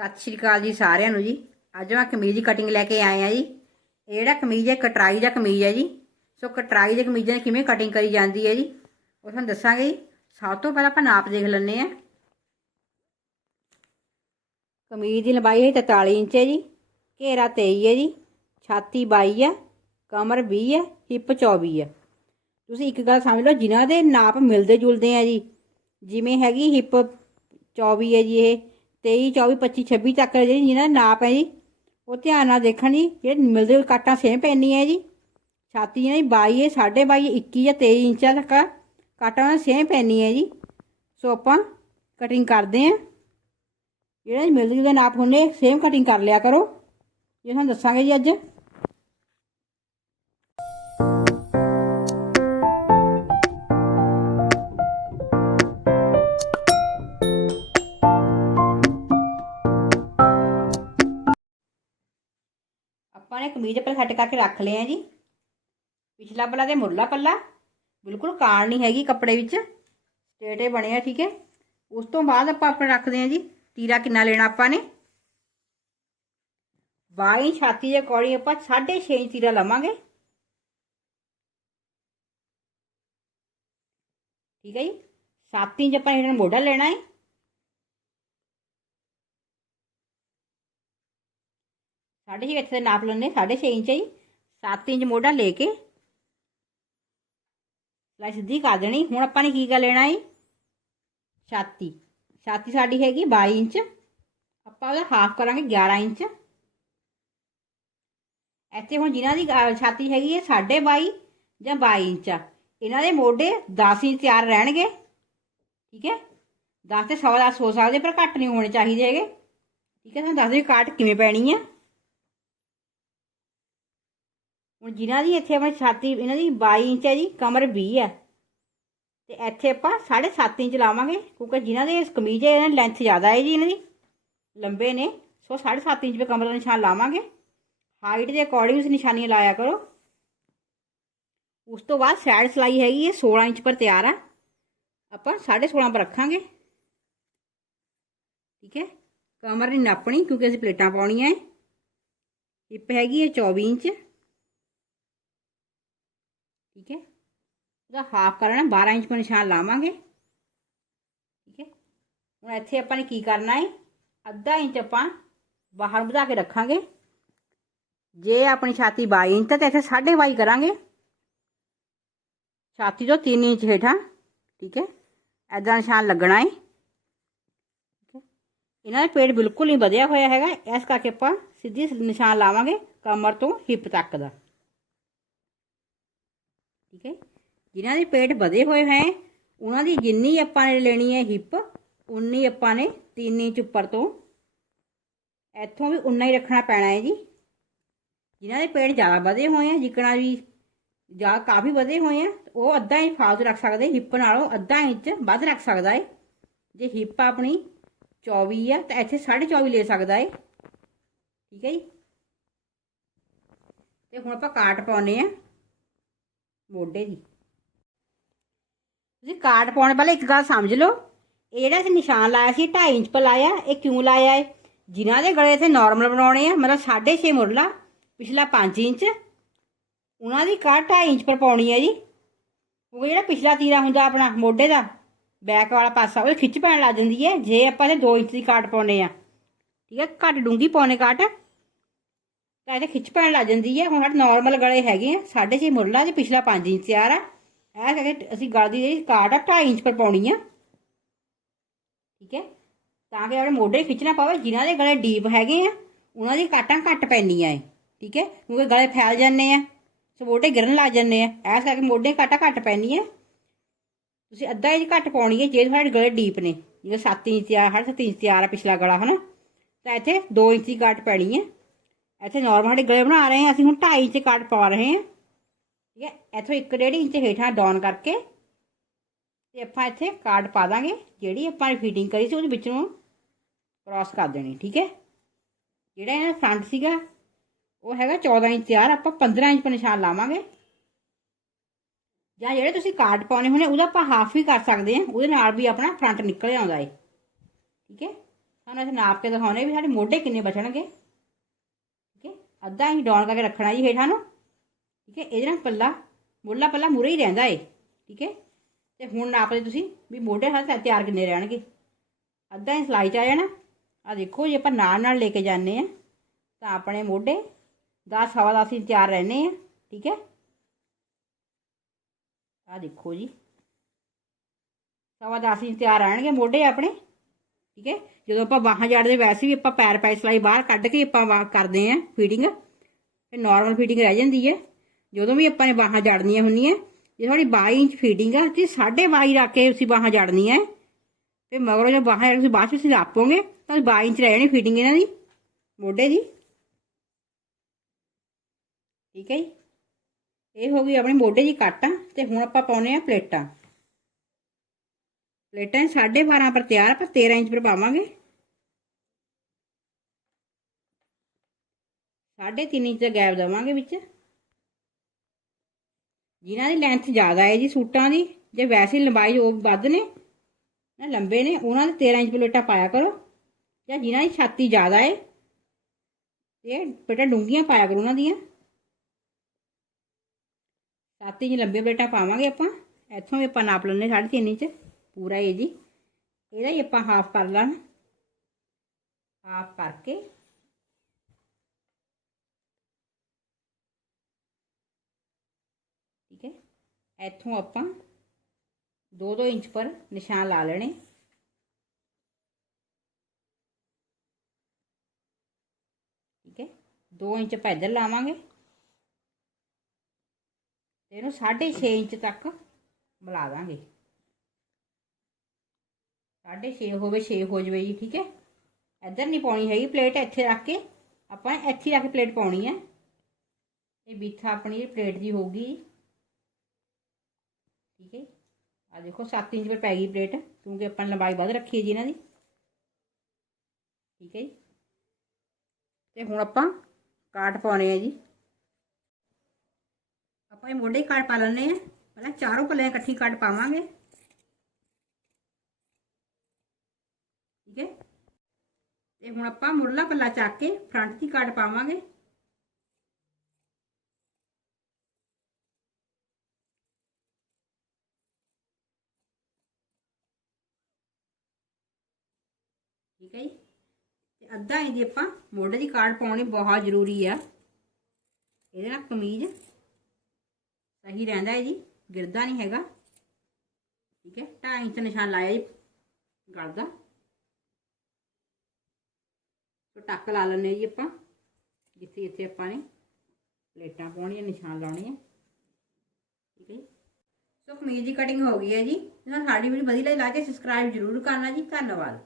ਸਤਿ ਸ਼੍ਰੀ ਅਕਾਲ ਜੀ ਸਾਰਿਆਂ ਨੂੰ ਜੀ। ਅੱਜ ਮੈਂ ਕਮੀਜ਼ ਦੀ ਕਟਿੰਗ ਲੈ ਕੇ ਆਏ ਆ ਜੀ। ਇਹ ਜਿਹੜਾ ਕਮੀਜ਼ ਹੈ, ਕਟਰਾਈ ਦਾ ਕਮੀਜ਼ ਹੈ ਜੀ। ਸੋ ਕਟਰਾਈ ਦੇ ਕਮੀਜ਼ਾਂ ਦੀ ਕਿਵੇਂ ਕਟਿੰਗ ਕਰੀ ਜਾਂਦੀ ਹੈ ਜੀ, ਉਹ ਤੁਹਾਨੂੰ ਦੱਸਾਂਗੇ ਜੀ। ਸਭ ਤੋਂ ਪਹਿਲਾਂ ਆਪਾਂ ਨਾਪ ਦੇਖ ਲੈਂਦੇ ਆ ਕਮੀਜ਼ ਦੀ ਲੰਬਾਈ ਹੈ 43 ਇੰਚ ਹੈ ਜੀ। ਘੇਰਾ 23 ਹੈ ਜੀ। ਛਾਤੀ 22 ਹੈ। ਕਮਰ 20 ਹੈ। ਹਿੱਪ 24 ਹੈ। ਤੁਸੀਂ ਇੱਕ ਗੱਲ ਸਮਝ ਲਓ, ਜਿਨ੍ਹਾਂ ਦੇ ਨਾਪ ਮਿਲਦੇ ਜੁਲਦੇ ਆ ਜੀ, ਜਿਵੇਂ ਹੈਗੀ ਹਿੱਪ 24 ਹੈ ਜੀ ਇਹ। 23 24 25 26 ਤੱਕ ਹੈ ਜਿਹੜੀ ਜਿਨ੍ਹਾਂ ਦਾ ਨਾਪ ਹੈ ਜੀ ਉਹ ਧਿਆਨ ਨਾਲ ਦੇਖਣ ਜੀ ਜਿਹੜੇ ਮਿਲਦੇ ਹੋਏ ਕਾਟਾਂ ਸੇਮ ਪੈਣੀ ਹੈ ਜੀ ਛਾਤੀ ਇਹਨਾਂ ਦੀ 22 ਹੈ 22 21 ਜਾਂ 23 ਇੰਚਾਂ ਤੱਕ ਕਾਟਾਂ ਨਾਲ ਸੇਮ ਪੈਣੀ ਹੈ ਜੀ ਸੋ ਆਪਾਂ ਕਟਿੰਗ ਕਰਦੇ ਆਂ ਜਿਹੜਾ ਜੀ ਮਿਲਦੇ ਜੁਲਦੇ ਨਾਪ ਹੁੰਦੇ ਸੇਮ ਕਟਿੰਗ ਕਰ ਲਿਆ ਕਰੋ ਇਹ ਤੁਹਾਨੂੰ ਦੱਸਾਂਗੇ ਜੀ ਅੱਜ ਆਪਾਂ ਨੇ ਕਮੀਜ਼ ਪਰ ਸੈੱਟ ਕਰਕੇ ਰੱਖ ਲਿਆ ਜੀ। ਪਿਛਲਾ ਪੱਲਾ ਤੇ ਮੁਰਲਾ ਪੱਲਾ, ਬਿਲਕੁਲ ਕਾਣ ਨਹੀਂ ਹੈਗੀ ਕੱਪੜੇ ਵਿੱਚ। ਸਟੇਟੇ ਬਣੇ ਆ ਠੀਕ ਹੈ। ਉਸ ਤੋਂ ਬਾਅਦ ਆਪਾਂ ਆਪਣੇ ਰੱਖਦੇ ਆ ਜੀ, ਤੀਰਾ ਕਿੰਨਾ ਲੈਣਾ ਆਪਾਂ ਨੇ। ਬਾਈ ਛਾਤੀ ਦੇ ਕੋੜੀ ਆਪਾਂ 6.5 ਇੰਚ ਤੀਰਾ ਲਵਾਂਗੇ। ਠੀਕ ਹੈ ਜੀ। 7 ਇੰਚ ਆਪਾਂ ਇਹਨਾਂ ਮੋਢਾ ਲੈਣਾ ਹੈ। ਸਾਢੇ ਛੇ ਇੱਥੇ ਦੇ ਨਾਪ ਲੈਂਦੇ ਸਾਢੇ ਛੇ ਇੰਚ ਹੈ ਜੀ। 7 ਇੰਚ ਮੋਢਾ ਲੈ ਕੇ ਸਲਾਈ ਸਿੱਧੀ ਕਰ ਦੇਣੀ। ਹੁਣ ਆਪਾਂ ਨੇ ਕੀ ਕਰ ਲੈਣਾ ਹੈ? ਛਾਤੀ। ਛਾਤੀ ਸਾਡੀ ਹੈਗੀ 22 ਇੰਚ। ਆਪਾਂ ਉਹਦਾ ਹਾਫ ਕਰਾਂਗੇ 11 ਇੰਚ। ਇੱਥੇ ਹੁਣ ਜਿਨ੍ਹਾਂ ਦੀ ਛਾਤੀ ਹੈਗੀ ਹੈ 22.5 ਜਾਂ 22 ਇੰਚ ਆ। ਇਹਨਾਂ ਦੇ ਮੋਢੇ 10 ਇੰਚ ਤਿਆਰ ਰਹਿਣਗੇ। ਠੀਕ ਹੈ? 10 ਤੇ 100 10 ਹੋ ਸਕਦੇ, ਪਰ ਘੱਟ ਨਹੀਂ ਹੋਣੇ ਚਾਹੀਦੇ ਹੈਗੇ। ਠੀਕ ਹੈ? ਤੁਹਾਨੂੰ ਦੱਸ ਦਿਓ ਕਾਟ ਕਿਵੇਂ ਪੈਣੀ ਆ। ਹੁਣ ਜਿਨ੍ਹਾਂ ਦੀ ਇੱਥੇ ਆਪਣੀ ਛਾਤੀ, ਇਹਨਾਂ ਦੀ 22 ਇੰਚ ਹੈ ਜੀ, ਕਮਰ 20 ਹੈ। ਤੇ ਇੱਥੇ ਆਪਾਂ 7.5 ਇੰਚ ਲਾਵਾਂਗੇ, ਕਿਉਂਕਿ ਜਿਨ੍ਹਾਂ ਦੇ ਕਮੀਜ਼ ਹੈ, ਇਹਨਾਂ ਦੀ ਲੈਂਥ ਜ਼ਿਆਦਾ ਹੈ ਜੀ ਇਹਨਾਂ ਦੀ। ਲੰਬੇ ਨੇ, ਸੋ 7.5 ਇੰਚ 'ਤੇ ਕਮਰ ਦਾ ਨਿਸ਼ਾਨ ਲਾਵਾਂਗੇ। ਹਾਈਟ ਦੇ ਅਕੋਰਡਿੰਗ ਇਸ ਨਿਸ਼ਾਨੀਆਂ ਲਾਇਆ ਕਰੋ। ਉਸ ਤੋਂ ਬਾਅਦ ਸਾਈਡ ਸਲਾਈ ਹੈਗੀ ਹੈ 16 ਇੰਚ ਪਰ ਤਿਆਰ ਆ। ਆਪਾਂ 16.5 ਪਰ ਰੱਖਾਂਗੇ। ਠੀਕ ਹੈ? ਕਮਰ ਨਹੀਂ ਨਾਪਣੀ, ਕਿਉਂਕਿ ਅਸੀਂ ਪਲੇਟਾਂ ਪਾਉਣੀਆਂ ਹੈ। ਹਿੱਪ ਹੈਗੀ ਹੈ 24 ਇੰਚ। ਠੀਕ ਹੈ ਉਹਦਾ ਹਾਫ ਕਰਨਾ 12 ਇੰਚ ਪਰ ਨਿਸ਼ਾਨ ਲਾਵਾਂਗੇ ਠੀਕ ਹੈ ਹੁਣ ਇੱਥੇ ਆਪਾਂ ਨੇ ਕੀ ਕਰਨਾ ਹੈ ਅੱਧਾ ਇੰਚ ਆਪਾਂ ਬਾਹਰ ਵਧਾ ਕੇ ਰੱਖਾਂਗੇ ਜੇ ਆਪਣੀ ਛਾਤੀ 22 ਇੰਚ ਤਾਂ ਇੱਥੇ 22.5 ਕਰਾਂਗੇ ਛਾਤੀ ਤੋਂ 3 ਇੰਚ ਹੇਠਾਂ ਠੀਕ ਹੈ ਐਦਾਂ ਨਿਸ਼ਾਨ ਲੱਗਣਾ ਹੈ ਠੀਕ ਹੈ ਇਹਨਾਂ ਦਾ ਪੇਟ ਬਿਲਕੁਲ ਨਹੀਂ ਵਧਿਆ ਹੋਇਆ ਹੈਗਾ ਇਸ ਕਰਕੇ ਆਪਾਂ ਸਿੱਧੀ ਨਿਸ਼ਾਨ ਲਾਵਾਂਗੇ ਕਮਰ ਤੋਂ ਹਿੱਪ ਤੱਕ ਦਾ ਠੀਕ ਹੈ? ਜਿਨ੍ਹਾਂ ਦੇ ਪੇਟ ਵਧੇ ਹੋਏ ਹੈ, ਉਹਨਾਂ ਦੀ ਜਿੰਨੀ ਆਪਾਂ ਨੇ ਲੈਣੀ ਹੈ ਹਿੱਪ, ਉਨੀ ਆਪਾਂ ਨੇ 3 ਇੰਚ ਉੱਪਰ ਤੋਂ। ਇੱਥੋਂ ਵੀ ਉਨਾ ਹੀ ਰੱਖਣਾ ਪੈਣਾ ਹੈ ਜੀ। ਜਿਨ੍ਹਾਂ ਦੇ ਪੇਟ ਜ਼ਿਆਦਾ ਵਧੇ ਹੋਏ ਆ ਜਿਕਣਾ ਵੀ ਜਾਂ ਕਾਫੀ ਵਧੇ ਹੋਏ ਆ ਉਹ ਅੱਧਾ ਇੰਚ ਫਾਲਤੂ ਰੱਖ ਸਕਦੇ, ਹਿੱਪ ਨਾਲੋਂ ਅੱਧਾ ਇੰਚ ਵੱਧ ਰੱਖ ਸਕਦਾ ਹੈ। ਜੇ ਹਿੱਪ ਆਪਣੀ 24 ਆ ਤਾਂ ਇੱਥੇ 24.5 ਲੈ ਸਕਦਾ ਹੈ। ਠੀਕ ਹੈ ਜੀ? ਤੇ ਹੁਣ ਆਪਾਂ ਕਾਟ ਪਾਉਨੇ ਆ ਮੋਢੇ ਦੀ। ਤੁਸੀਂ ਕਾਟ ਪਾਉਣ ਵਾਲੇ ਇੱਕ ਗੱਲ ਸਮਝ ਲਓ, ਇਹ ਜਿਹੜਾ ਅਸੀਂ ਨਿਸ਼ਾਨ ਲਾਇਆ ਸੀ 2.5 ਇੰਚ ਪਰ ਲਾਇਆ, ਇਹ ਕਿਉਂ ਲਾਇਆ ਹੈ ਜਿਨ੍ਹਾਂ ਦੇ ਗਲੇ ਇੱਥੇ ਨਾਰਮਲ ਬਣਾਉਣੇ ਆ, ਮਤਲਬ 6.5 ਮੁਰਲਾ, ਪਿਛਲਾ 5 ਇੰਚ, ਉਹਨਾਂ ਦੀ ਕਾਟ 2.5 ਇੰਚ ਪਰ ਪਾਉਣੀ ਹੈ ਜੀ। ਉਹ ਜਿਹੜਾ ਪਿਛਲਾ ਤੀਰਾ ਹੁੰਦਾ ਆਪਣਾ ਮੋਢੇ ਦਾ ਬੈਕ ਵਾਲਾ ਪਾਸਾ ਉਹ ਖਿੱਚ ਪੈਣ ਲੱਗ ਜਾਂਦੀ ਹੈ ਜੇ ਆਪਾਂ ਇਹ 2 ਇੰਚ ਦੀ ਕਾਟ ਪਾਉਨੇ ਆ। ਠੀਕ ਹੈ ਘੱਟ ਡੂੰਗੀ ਪਾਉਨੇ ਕਾਟ ਤਾਂ ਇਹ ਖਿੱਚ ਪੈਣ ਲੱਗ ਜਾਂਦੀ ਹੈ। ਹੁਣ ਸਾਡੇ ਨਾਰਮਲ ਗਲੇ ਹੈਗੇ ਆ। ਸਾਢੇ 6.5 ਮੁਰਲਾ ਤੇ ਪਿਛਲਾ 5 ਇੰਚ ਤਿਆਰ ਆ। ਇਹ ਕਰਕੇ ਅਸੀਂ ਗਲ ਦੀ ਜਿਹੜੀ ਕਾਟ ਆ 2.5 ਇੰਚ ਪਰ ਪਾਉਣੀ ਆ। ਠੀਕ ਹੈ? ਤਾਂ ਕਿ ਆਪਣੇ ਮੋਢੇ ਖਿੱਚਣਾ ਪਵੇ। ਜਿਨ੍ਹਾਂ ਦੇ ਗਲੇ ਡੀਪ ਹੈਗੇ ਆ, ਉਹਨਾਂ ਦੀ ਕਾਟਾਂ ਘੱਟ ਪੈਣੀਆਂ ਏ। ਠੀਕ ਹੈ? ਕਿਉਂਕਿ ਗਲੇ ਫੈਲ ਜਾਂਦੇ ਆ ਸੋ ਮੋਢੇ ਗਿਰਨ ਲੱਗ ਜਾਂਦੇ ਆ। ਇਸ ਕਰਕੇ ਮੋਢੇ ਕਾਟਾਂ ਘੱਟ ਪੈਣੀਆਂ ਤੁਸੀਂ ਅੱਧਾ ਇੰਚ ਘੱਟ ਪਾਉਣੀ ਹੈ ਜੇ ਤੁਹਾਡੇ ਗਲੇ ਡੀਪ ਨੇ। ਜਿਵੇਂ 7 ਇੰਚ ਤਿਆਰ ਹਰ 7 ਇੰਚ ਤਿਆਰ ਆ ਪਿਛਲਾ ਗਲਾ, ਹਨਾ? ਤਾਂ ਇੱਥੇ 2 ਇੰਚ ਦੀ ਕਾਟ ਪੈਣੀ ਹੈ ਇੱਥੇ ਨਾਰਮਲ ਸਾਡੇ ਗਲੇ ਬਣਾ ਰਹੇ ਹਾਂ, ਅਸੀਂ ਹੁਣ 2.5 ਇੰਚ ਕਾਟ ਪਾ ਰਹੇ ਹਾਂ। ਠੀਕ ਹੈ, ਇੱਥੋਂ 1.5 ਇੰਚ ਹੇਠਾਂ ਡਾਊਨ ਕਰਕੇ ਤੇ ਆਪਾਂ ਇੱਥੇ ਕਾਰਡ ਪਾ ਦਾਂਗੇ, ਜਿਹੜੀ ਆਪਾਂ ਫਿਟਿੰਗ ਕਰੀ ਸੀ ਉਹਦੇ ਵਿੱਚ ਨੂੰ ਕ੍ਰਾਸ ਕਰ ਦੇਣੀ, ਠੀਕ ਹੈ। ਜਿਹੜਾ ਇਹਦਾ ਫਰੰਟ ਸੀਗਾ, ਉਹ ਹੈਗਾ 14 ਇੰਚ ਤਿਆਰ ਆਪਾਂ 15 ਇੰਚ ਪਰ ਨਿਸ਼ਾਨ ਲਾਵਾਂਗੇ। ਜਾਂ ਜਿਹੜੇ ਤੁਸੀਂ ਕਾਰਡ ਪਾਉਣੇ ਹੋਣੇ ਉਹਦਾ ਆਪਾਂ ਹਾਫ ਵੀ ਕਰ ਸਕਦੇ ਹਾਂ, ਉਹਦੇ ਨਾਲ ਵੀ ਆਪਣਾ ਫਰੰਟ ਨਿਕਲ ਆਉਂਦਾ ਹੈ ਠੀਕ ਹੈ ਸਾਨੂੰ ਅਸੀਂ ਨਾਪ ਕੇ ਦਿਖਾਉਣੇ ਵੀ ਸਾਡੇ ਮੋਢੇ ਕਿੰਨੇ ਬਚਣਗੇ। ਅੱਧਾ ਇੰਚ ਡਾਊਨ ਕਰਕੇ ਰੱਖਣਾ ਜੀ ਹੇਠਾਂ ਨੂੰ, ਠੀਕ ਹੈ? ਇਹਦੇ ਨਾਲ ਪੱਲਾ ਮੁੱਢਲਾ ਪੱਲਾ ਮੂਰੇ ਹੀ ਰਹਿੰਦਾ ਏ, ਠੀਕ ਹੈ? ਤੇ ਹੁਣ ਨਾਪ ਦੇ ਤੁਸੀਂ ਵੀ ਮੋਢੇ ਹੱਥ ਤਿਆਰ ਕਿੰਨੇ ਰਹਿਣਗੇ। ਅੱਧਾ ਇੰਚ ਸਲਾਈ ਚ ਆ ਜਾਣਾ। ਆ ਦੇਖੋ ਜੇ ਆਪਾਂ ਨਾਲ ਨਾਲ ਲੈ ਕੇ ਜਾਂਦੇ ਆ ਤਾਂ ਆਪਣੇ ਮੋਢੇ 10 ਸਵਾ ਦਸ ਇੰਚ ਤਿਆਰ ਰਹਿਣੇ ਆ, ਠੀਕ ਹੈ? ਆ ਦੇਖੋ ਜੀ। ਸਵਾ ਦਸ ਇੰਚ ਤਿਆਰ ਰਹਿਣਗੇ ਮੋਢੇ ਆਪਣੇ। ਠੀਕ ਹੈ? ਜਦੋਂ ਆਪਾਂ ਬਾਹਾਂ ਜੜਦੇ ਵੈਸੇ ਵੀ ਆਪਾਂ ਪੈਰ ਪੈ ਸਲਾਈ ਬਾਹਰ ਕੱਢ ਕੇ ਆਪਾਂ ਵਾ ਕਰਦੇ ਆ ਫੀਡਿੰਗ ਫਿਰ ਨਾਰਮਲ ਫੀਡਿੰਗ ਰਹਿ ਜਾਂਦੀ ਹੈ। ਜਦੋਂ ਵੀ ਆਪਾਂ ਨੇ ਬਾਹਾਂ ਜੜਨੀਆਂ ਹੁੰਦੀਆਂ, ਜੇ ਤੁਹਾਡੀ 22 ਇੰਚ ਫੀਡਿੰਗ ਆ ਤੇ 22.5 ਰੱਖ ਕੇ ਤੁਸੀਂ ਬਾਹਾਂ ਜੜਨੀਆਂ ਹੈ, ਤੇ ਮਗਰੋਂ ਜੇ ਬਾਹਾਂ ਤੁਸੀਂ ਬਾਅਦ ਵਿੱਚ ਲਾਪੋਗੇ, ਤਾਂ 22 ਇੰਚ ਰਹਿ ਜਾਣੀ ਫੀਡਿੰਗ ਇਹਨਾਂ ਦੀ, ਮੋਢੇ ਦੀ। ਠੀਕ ਹੈ ਜੀ? ਇਹ ਹੋ ਗਈ ਆਪਣੇ ਮੋਢੇ ਦੀ ਕੱਟ, ਤੇ ਹੁਣ ਆਪਾਂ ਪਾਉਨੇ ਆ ਪਲੇਟਾਂ। ਪਲੇਟਾਂ 12.5 ਪਰ ਤਿਆਰ ਪਰ 13 ਇੰਚ ਪਰ ਪਾਵਾਂਗੇ। 3.5 ਇੰਚ ਦਾ ਗੈਪ ਦਵਾਂਗੇ ਵਿੱਚ। ਜਿਨ੍ਹਾਂ ਦੀ ਲੈਂਥ ਜ਼ਿਆਦਾ ਹੈ ਜੀ ਸੂਟਾਂ ਦੀ, ਜੇ ਵੈਸੇ ਲੰਬਾਈ ਉਹ ਵੱਧ ਨੇ ਨਾ ਲੰਬੇ ਨੇ, ਉਹਨਾਂ ਦੇ 13 ਇੰਚ ਪਲੇਟਾਂ ਪਾਇਆ ਕਰੋ। ਜਾਂ ਜਿਨ੍ਹਾਂ ਦੀ ਛਾਤੀ ਜ਼ਿਆਦਾ ਹੈ ਇਹ ਪਲੇਟਾਂ ਡੂੰਘੀਆਂ ਪਾਇਆ ਕਰੋ ਉਹਨਾਂ ਦੀਆਂ। ਛਾਤੀ ਇੰਚ ਲੰਬੇ ਪਲੇਟਾਂ ਪਾਵਾਂਗੇ ਆਪਾਂ। ਇੱਥੋਂ ਵੀ ਆਪਾਂ ਨਾਪ ਲੈਣੇ 3.5 ਇੰਚ। ਪੂਰਾ ਇਹ ਜੀ। ਇਹਦਾ ਹੀ ਆਪਾਂ ਹਾਫ ਕਰ ਲੈਣਾ ਹਾਫ ਕਰਕੇ। ਠੀਕ ਹੈ। ਇੱਥੋਂ ਆਪਾਂ 2-2 ਇੰਚ ਪਰ ਨਿਸ਼ਾਨ ਲਾ ਲੈਣੇ। ਠੀਕ ਹੈ। 2 ਇੰਚ ਪੈਦਲ ਲਾਵਾਂਗੇ। ਤੇ ਇਹਨੂੰ 6.5 ਇੰਚ ਤੱਕ ਮਿਲਾ ਦਾਂਗੇ। 6.5 ਹੋਵੇ 6 ਹੋ ਜਵੇ ਜੀ, ਠੀਕ ਹੈ? ਇੱਧਰ ਨਹੀਂ ਪਾਉਣੀ ਹੈਗੀ ਪਲੇਟ ਇੱਥੇ ਰੱਖ ਕੇ ਆਪਾਂ ਇੱਥੇ ਰੱਖ ਕੇ ਪਲੇਟ ਪਾਉਣੀ ਹੈ। ਇਹ ਬੀਥਾ ਆਪਣੀ ਪਲੇਟ ਦੀ ਹੋਊਗੀ। ਠੀਕ ਹੈ? ਆ ਦੇਖੋ 7 ਇੰਚ ਪਰ ਪੈ ਗਈ ਪਲੇਟ ਕਿਉਂਕਿ ਆਪਾਂ ਲੰਬਾਈ ਵੱਧ ਰੱਖੀ ਹੈ ਜੀ ਇਹਨਾਂ ਦੀ। ਠੀਕ ਹੈ ਜੀ? ਤੇ ਹੁਣ ਆਪਾਂ ਕਾਟ ਪਾਉਣੇ ਆ ਜੀ। ਆਪਾਂ ਇਹ ਮੋਢੇ ਕਾਟ ਪਾ ਲੈਣੇ ਆ ਪਹਿਲਾਂ ਚਾਰੋਂ ਪੱਲੇ ਇਕੱਠੀ ਕਾਟ ਪਾਵਾਂਗੇ ਠੀਕ ਹੈ ਤੇ ਹੁਣ ਆਪਾਂ ਮੁਰਲਾ ਪੱਲਾ ਚੱਕ ਕੇ ਫਰੰਟ ਦੀ ਕਾਟ ਪਾਵਾਂਗੇ। ਠੀਕ ਹੈ ਜੀ? ਤੇ ਅੱਧਾ ਇਹਦੀ ਆਪਾਂ ਮੋਢੇ ਦੀ ਕਾਟ ਪਾਉਣੀ ਬਹੁਤ ਜ਼ਰੂਰੀ ਆ। ਇਹਦੇ ਨਾਲ ਕਮੀਜ਼ ਸਹੀ ਰਹਿੰਦਾ ਹੈ ਜੀ, ਗਿਰਦਾ ਨਹੀਂ ਹੈਗਾ। ਠੀਕ ਹੈ? 2 ਇੰਚ ਨਿਸ਼ਾਨ ਲਾਇਆ ਜੀ ਗਲ ਦਾ ਤੋ ਟੱਕ ਲਾ ਲੈਣੇ ਜੀ ਆਪਾਂ। ਜਿੱਥੇ ਜਿੱਥੇ ਆਪਾਂ ਨੇ ਪਲੇਟਾਂ ਪਾਉਣੀਆਂ, ਨਿਸ਼ਾਨ ਲਾਉਣੇ ਆ ਠੀਕ ਹੈ ਜੀ। ਸੋ ਕਮੀਜ਼ ਦੀ ਕਟਿੰਗ ਹੋ ਗਈ ਹੈ ਜੀ। ਜੇ ਸਾਡੀ ਵੀਡੀਓ ਵਧੀਆ ਲੱਗੀ ਲਾਈਕ ਤੇ ਸਬਸਕ੍ਰਾਈਬ ਜ਼ਰੂਰ ਕਰਨਾ ਜੀ। ਧੰਨਵਾਦ।